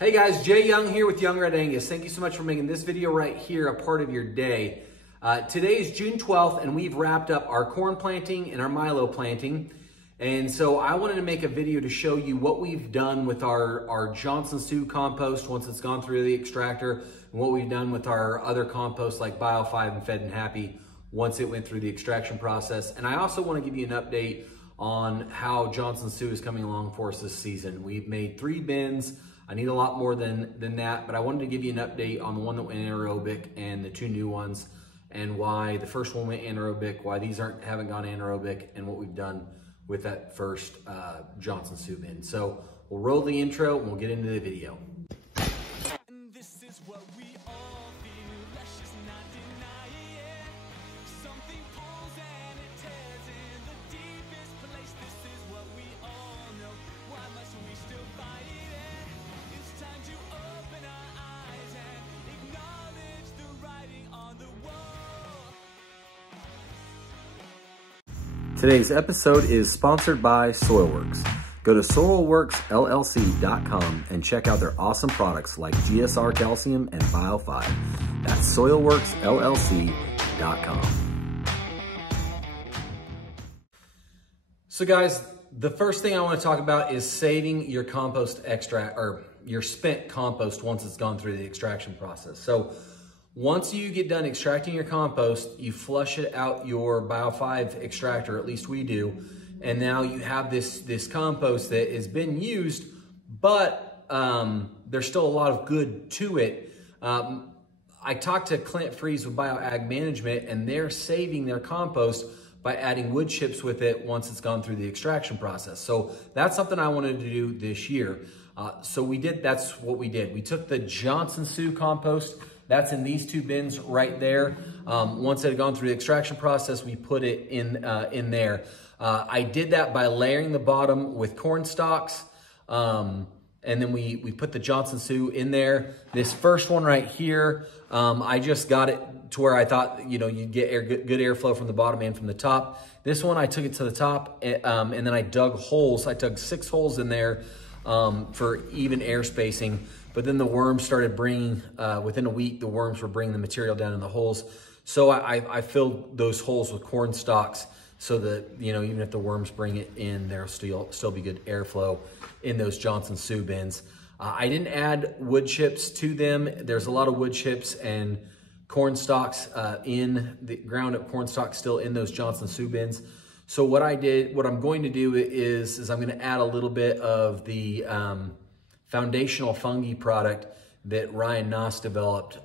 Hey guys, Jay Young here with Young Red Angus. Thank you so much for making this video right here a part of your day. Today is June 12th and we've wrapped up our corn planting and our milo planting. And so I wanted to make a video to show you what we've done with our Johnson Sioux compost once it's gone through the extractor, and what we've done with our other compost like Bio 5 and Fed and Happy once it went through the extraction process. And I also want to give you an update on how Johnson Sioux is coming along for us this season. We've made 3 bins. I need a lot more than that, but I wanted to give you an update on the one that went anaerobic and the 2 new ones, and why the first one went anaerobic, why these haven't gone anaerobic, and what we've done with that first Johnson Sioux bin. So we'll roll the intro and we'll get into the video. This is what we all feel, let's just not deny it. Something pulls and it tears in the deepest place. This is what we all know. Why must we still fight it? It's time to open our eyes and acknowledge the writing on the wall. Today's episode is sponsored by Soilworks. Go to soilworksllc.com and check out their awesome products like GSR Calcium and Bio 5. That's soilworksllc.com. So guys, the first thing I want to talk about is saving your compost extract, or your spent compost, once it's gone through the extraction process. So once you get done extracting your compost, you flush it out your Bio 5 extractor, at least we do, and now you have this compost that has been used, but there's still a lot of good to it. I talked to Clint Freeze with BioAg Management, and they're saving their compost by adding wood chips with it once it's gone through the extraction process. So that's something I wanted to do this year. That's what we did. We took the Johnson Sioux compost, that's in these 2 bins right there. Once it had gone through the extraction process, we put it in there. I did that by layering the bottom with corn stalks, and then we put the Johnson Sioux in there. This first one right here, I just got it to where I thought, you'd get good airflow from the bottom and from the top. This one, I took it to the top, and then I dug holes. I dug 6 holes in there for even air spacing. But then the worms started bringing, within a week, the worms were bringing the material down in the holes. So I filled those holes with corn stalks so that, even if the worms bring it in, there'll still be good airflow in those Johnson Sioux bins. I didn't add wood chips to them. There's a lot of wood chips and corn stalks in the ground up corn stalks still in those Johnson Sioux bins. So what I'm going to do is I'm going to add a little bit of the foundational fungi product that Ryan Noss developed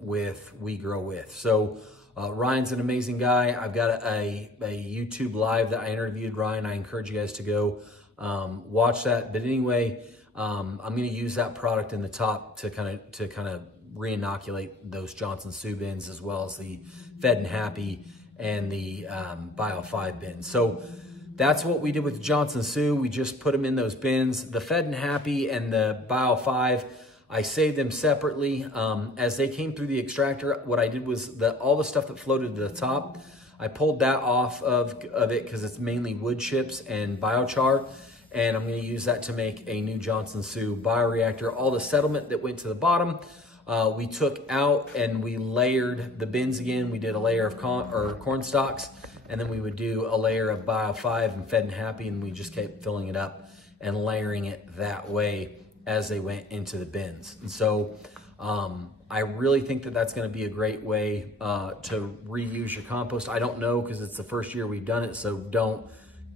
with We Grow With. So Ryan's an amazing guy. I've got a YouTube live that I interviewed Ryan. I encourage you guys to go watch that. But anyway, I'm going to use that product in the top to kind of re-inoculate those Johnson Sioux bins, as well as the Fed and Happy and the Bio 5 bins. So that's what we did with Johnson Sioux. We just put them in those bins. The Fed and Happy and the Bio 5, I saved them separately. As they came through the extractor, what I did was all the stuff that floated to the top, I pulled that off of it because it's mainly wood chips and biochar, and I'm going to use that to make a new Johnson Sioux bioreactor. All the settlement that went to the bottom, we took out and we layered the bins again. We did a layer of corn stalks, and then we would do a layer of Bio 5 and Fed and Happy, and we just kept filling it up and layering it that way as they went into the bins. And so I really think that that's going to be a great way to reuse your compost. I don't know, because it's the first year we've done it, so don't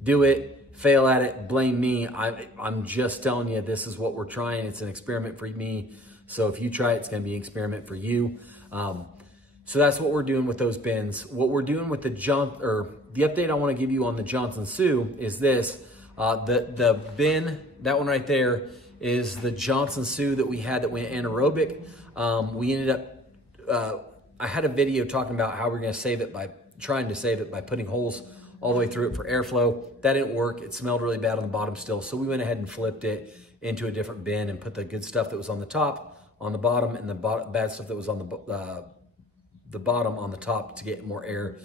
do it, fail at it, blame me. I'm just telling you, this is what we're trying. It's an experiment for me. So if you try it, it's going to be an experiment for you. So that's what we're doing with those bins. What we're doing with the update I want to give you on the Johnson Sioux is this. The bin, that one right there, is the Johnson Sioux that we had that went anaerobic. We ended up, I had a video talking about how we're going to save it by trying to save it by putting holes all the way through it for airflow. That didn't work. It smelled really bad on the bottom still. So we went ahead and flipped it into a different bin and put the good stuff that was on the top on the bottom, and the bad stuff that was on the bottom on the top to get more air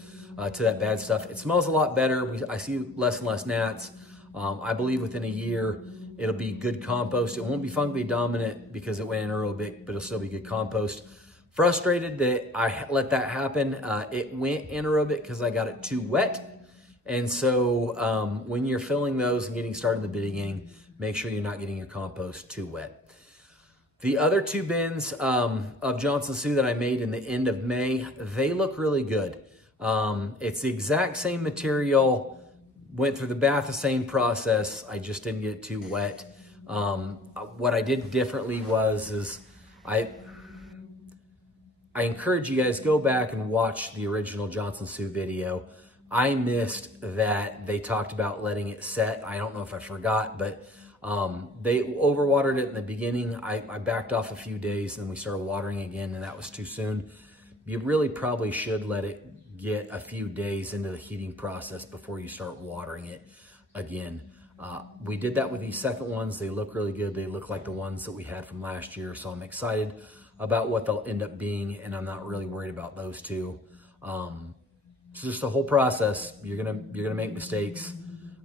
to that bad stuff. It smells a lot better. I see less and less gnats. I believe within a year It'll be good compost. It won't be fungally dominant because it went anaerobic, but it'll still be good compost. Frustrated that I let that happen. It went anaerobic because I got it too wet. And so when you're filling those and getting started in the beginning, make sure you're not getting your compost too wet. The other 2 bins of Johnson Sioux that I made in the end of May, they look really good. It's the exact same material, went through the bath, the same process. I just didn't get it too wet. What I did differently is I encourage you guys, go back and watch the original Johnson Sioux video. I missed that they talked about letting it set. I don't know if I forgot, but they overwatered it in the beginning. I backed off a few days and then we started watering again, and that was too soon. You really probably should let it get a few days into the heating process before you start watering it again. We did that with these second ones. They look really good. They look like the ones that we had from last year. So I'm excited about what they'll end up being, and I'm not really worried about those 2. It's just the whole process. You're gonna make mistakes.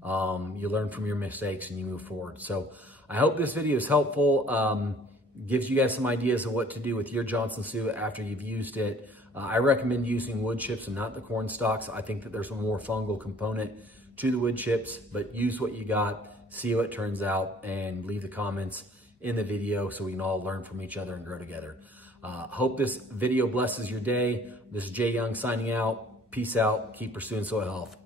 You learn from your mistakes and you move forward. So I hope this video is helpful. Gives you guys some ideas of what to do with your Johnson Sioux after you've used it. I recommend using wood chips and not the corn stalks. I think that there's a more fungal component to the wood chips, but use what you got, see how it turns out, and leave the comments in the video so we can all learn from each other and grow together. Hope this video blesses your day. This is Jay Young signing out. Peace out. Keep pursuing soil health.